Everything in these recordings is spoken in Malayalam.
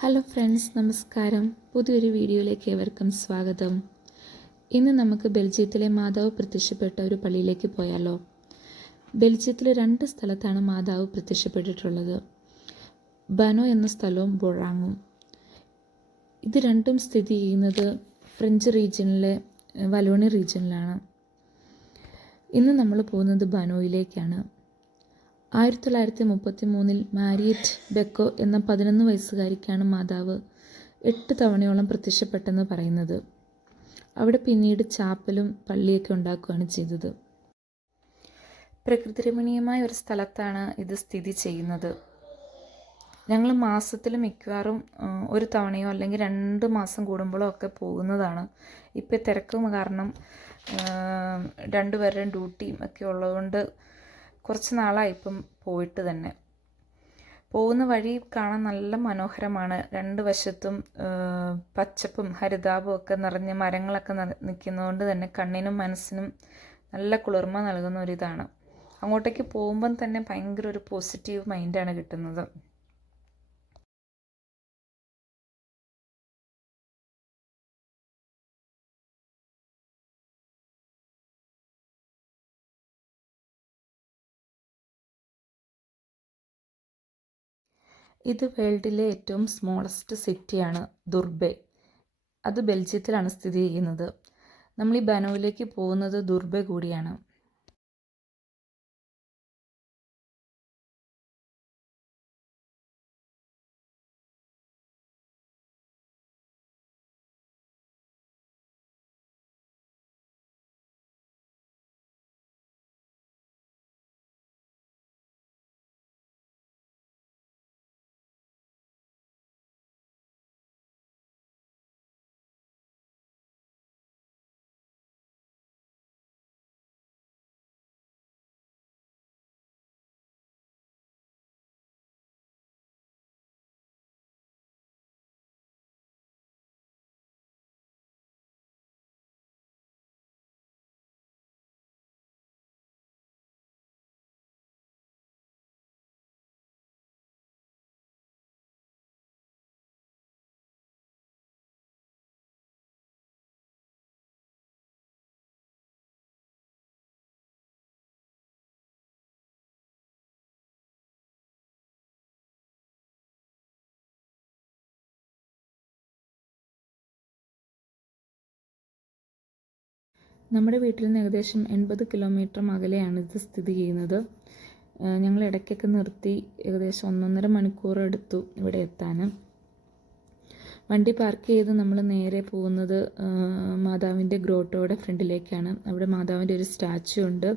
ഹലോ ഫ്രണ്ട്സ്, നമസ്കാരം. പുതിയൊരു വീഡിയോയിലേക്ക് ഏവർക്കും സ്വാഗതം. ഇന്ന് നമുക്ക് ബെൽജിയത്തിലെ മാതാവ് പ്രത്യക്ഷപ്പെട്ട ഒരു പള്ളിയിലേക്ക് പോയാലോ. ബെൽജിയത്തിലെ 2 സ്ഥലത്താണ് മാതാവ് പ്രത്യക്ഷപ്പെട്ടിട്ടുള്ളത്. ബനോ എന്ന സ്ഥലവും ബൊഴാങ്ങും. ഇത് രണ്ടും സ്ഥിതി ചെയ്യുന്നത് ഫ്രഞ്ച് റീജിയനിലെ വലോണി റീജിയനിലാണ്. ഇന്ന് നമ്മൾ പോകുന്നത് ബനോയിലേക്കാണ്. 1933 മാരിയറ്റ് ബെക്കോ എന്ന 11 വയസ്സുകാരിക്കാണ് മാതാവ് 8 തവണയോളം പ്രത്യക്ഷപ്പെട്ടെന്ന് പറയുന്നത്. അവിടെ പിന്നീട് ചാപ്പലും പള്ളിയൊക്കെ ഉണ്ടാക്കുകയാണ് ചെയ്തത്. പ്രകൃതിരമണീയമായ ഒരു സ്ഥലത്താണ് ഇത് സ്ഥിതി ചെയ്യുന്നത്. ഞങ്ങൾ മാസത്തിൽ മിക്കവാറും ഒരു തവണയോ അല്ലെങ്കിൽ 2 മാസം കൂടുമ്പോഴോ ഒക്കെ പോകുന്നതാണ്. ഇപ്പോൾ തിരക്കും കാരണം രണ്ടുപേരുടെയും ഡ്യൂട്ടിയും ഒക്കെ ഉള്ളതുകൊണ്ട് കുറച്ച് നാളായി ഇപ്പം പോയിട്ട് തന്നെ. പോകുന്ന വഴി കാണാൻ നല്ല മനോഹരമാണ്. 2 വശത്തും പച്ചപ്പും ഹരിതാപവും ഒക്കെ നിറഞ്ഞ മരങ്ങളൊക്കെ നിൽക്കുന്നതുകൊണ്ട് തന്നെ കണ്ണിനും മനസ്സിനും നല്ല കുളിർമ നൽകുന്ന ഒരിതാണ്. അങ്ങോട്ടേക്ക് പോകുമ്പം തന്നെ ഭയങ്കര ഒരു പോസിറ്റീവ് മൈൻഡാണ് കിട്ടുന്നത്. ഇത് വേൾഡിലെ ഏറ്റവും സ്മോളസ്റ്റ് സിറ്റിയാണ് ദുർബെ. അത് ബെൽജിയത്തിലാണ് സ്ഥിതി ചെയ്യുന്നത്. നമ്മൾ ഈ ബനോയിലേക്ക് പോകുന്നത് ദുർബെ കൂടിയാണ്. നമ്മുടെ വീട്ടിൽ നിന്ന് ഏകദേശം 80 കിലോമീറ്റർ അകലെയാണ് ഇത് സ്ഥിതി ചെയ്യുന്നത്. ഞങ്ങൾ ഇടയ്ക്കൊക്കെ നിർത്തി ഏകദേശം 1.5 മണിക്കൂർ എടുത്തു ഇവിടെ എത്താൻ. വണ്ടി പാർക്ക് ചെയ്ത് നമ്മൾ നേരെ പോകുന്നത് മാതാവിൻ്റെ ഗ്രോട്ടോയുടെ ഫ്രണ്ടിലേക്കാണ്. അവിടെ മാതാവിൻ്റെ ഒരു സ്റ്റാച്ചു ഉണ്ട്.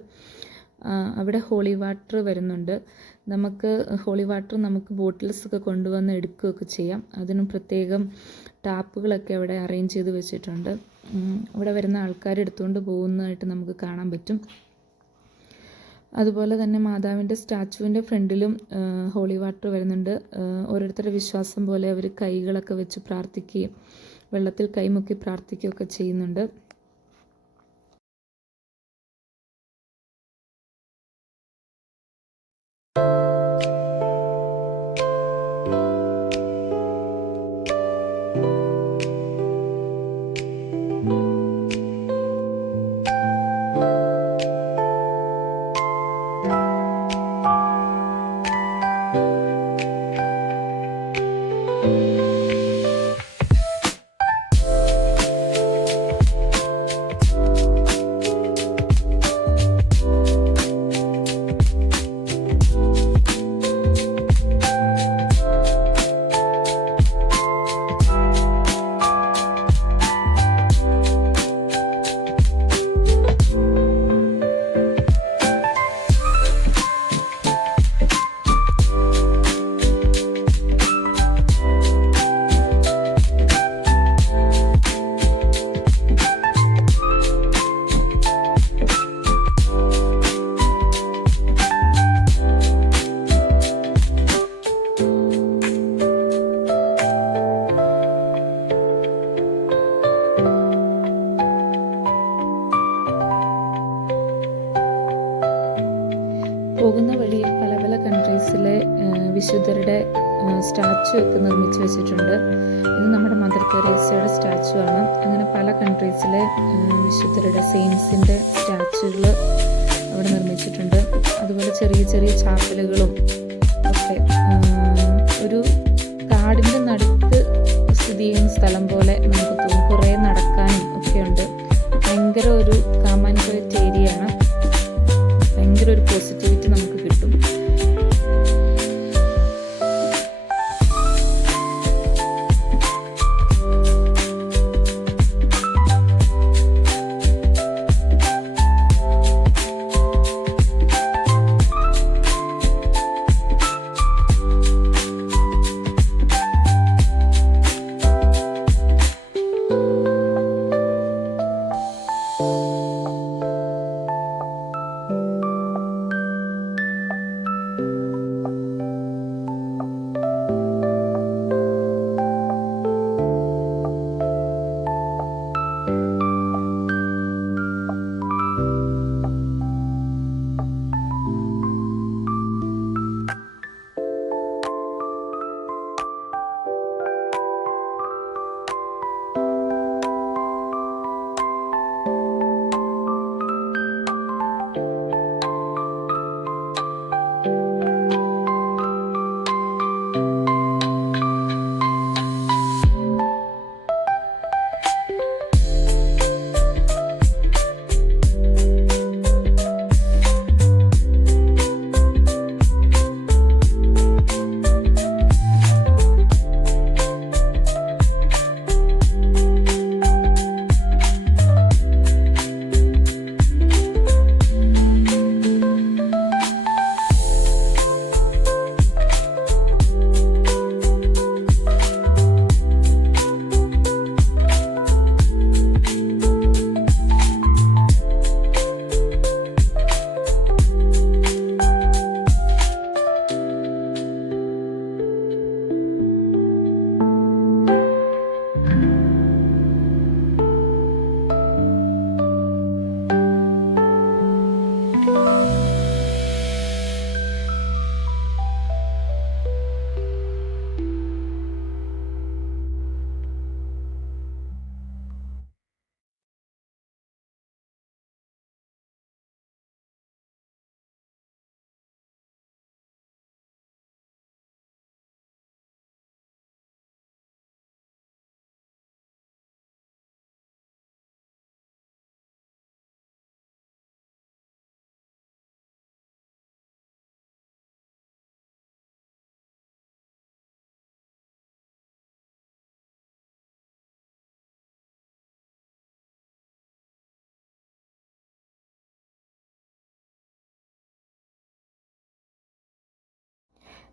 അവിടെ ഹോളി വാട്ടർ വരുന്നുണ്ട്. നമുക്ക് ഹോളി വാട്ടർ നമുക്ക് ബോട്ടിൽസ് ഒക്കെ കൊണ്ടുവന്ന് എടുക്കുകയൊക്കെ ചെയ്യാം. അതിനും പ്രത്യേകം ടാപ്പുകളൊക്കെ അവിടെ അറേഞ്ച് ചെയ്ത് വെച്ചിട്ടുണ്ട്. അവിടെ വരുന്ന ആൾക്കാർ എടുത്തുകൊണ്ട് പോകുന്നതായിട്ട് നമുക്ക് കാണാൻ പറ്റും. അതുപോലെ തന്നെ മാതാവിൻ്റെ സ്റ്റാച്ചുവിൻ്റെ ഫ്രണ്ടിലും ഹോളി വാട്ടർ വരുന്നുണ്ട്. ഓരോരുത്തരുടെ വിശ്വാസം പോലെ അവർ കൈകളൊക്കെ വെച്ച് പ്രാർത്ഥിക്കുകയും വെള്ളത്തിൽ കൈമുക്കി പ്രാർത്ഥിക്കുകയൊക്കെ ചെയ്യുന്നുണ്ട്. സ്റ്റാച്ചു ഒക്കെ നിർമ്മിച്ച് വെച്ചിട്ടുണ്ട്. ഇത് നമ്മുടെ മദർ തെരേസയുടെ സ്റ്റാച്ചു ആണ്. അങ്ങനെ പല കൺട്രീസിലെ വിശുദ്ധരുടെ സെയിൻസിൻ്റെ സ്റ്റാച്ചുകൾ അവിടെ നിർമ്മിച്ചിട്ടുണ്ട്. അതുപോലെ ചെറിയ ചെറിയ ചാപ്പലുകളും ഒക്കെ ഒരു കാടിൻ്റെ നടുക്ക് സ്ഥിതി ചെയ്യുന്ന സ്ഥലം പോലെ നമുക്ക് തോന്നും. കുറേ നടക്കാനും ഒക്കെയുണ്ട്. ഭയങ്കര ഒരു കാം ആൻഡ് ക്വയറ്റ് ഏരിയ ആണ്. ഭയങ്കര ഒരു പോസിറ്റിവിറ്റി നമുക്ക് കിട്ടും.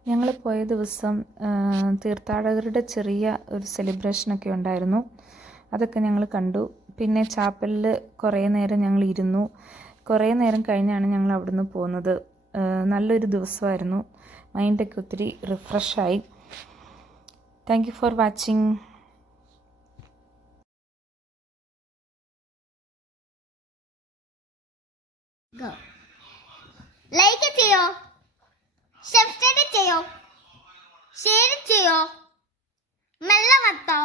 ഞങ്ങൾ പോയ ദിവസം തീർത്ഥാടകരുടെ ചെറിയ ഒരു സെലിബ്രേഷനൊക്കെ ഉണ്ടായിരുന്നു. അതൊക്കെ ഞങ്ങൾ കണ്ടു. പിന്നെ ചാപ്പലിൽ കുറേ നേരം ഞങ്ങൾ ഇരുന്നു. കുറേ നേരം കഴിഞ്ഞാണ് ഞങ്ങൾ അവിടുന്ന് പോകുന്നത്. നല്ലൊരു ദിവസമായിരുന്നു. മൈൻഡൊക്കെ ഒത്തിരി റിഫ്രഷായി. Thank you for watching. Like ചെയ്യോ, സബ്സ്ക്രൈബ് ചെയ്യോ, ഷെയർ ചെയ്യോ, മെല്ലെ മത്തോ.